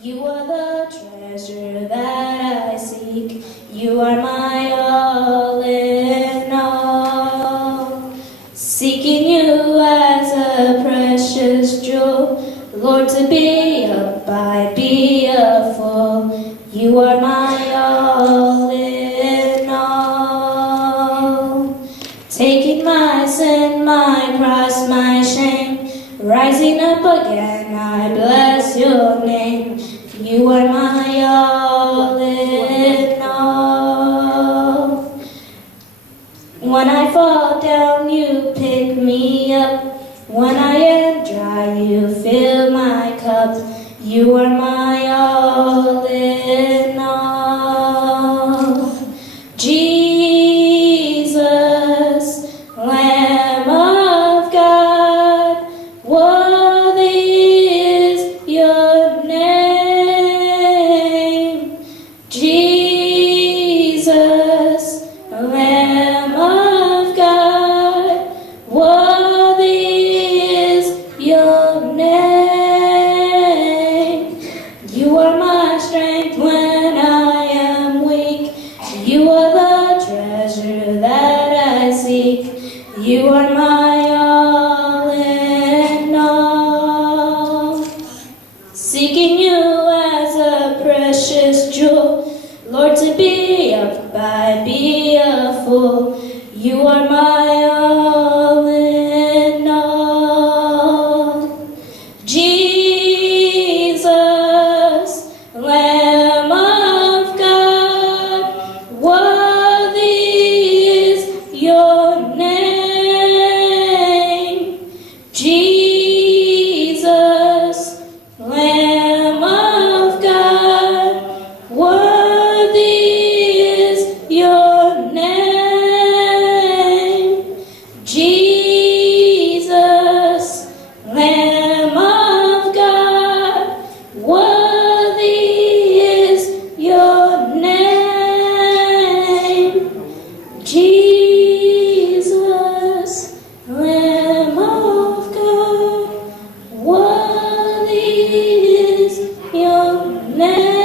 You are the treasure that I seek. You are my all in all. Seeking you as a precious jewel, Lord, to be a by, be a full. You are my all in all. Taking my sin, my cross, my shame, rising up again, I bless your name. You are my all in all. When I fall down, you pick me up. When I am dry, you fill my cup. You are my all in all. Jesus, Lamb of God, worthy is your name. Jesus, Lamb of God, worthy is your name. You are my strength when I am weak. You are the treasure that I seek. You are my all in all. Seeking you as a precious jewel, Lord, to be up by, be a fool. You are my all in all. Jesus, Lamb of God, worthy is your name. Jesus, Lamb of God, worthy is your name. Jesus, Lamb of God, worthy is your name. Jesus, Lamb of God, worthy is your name.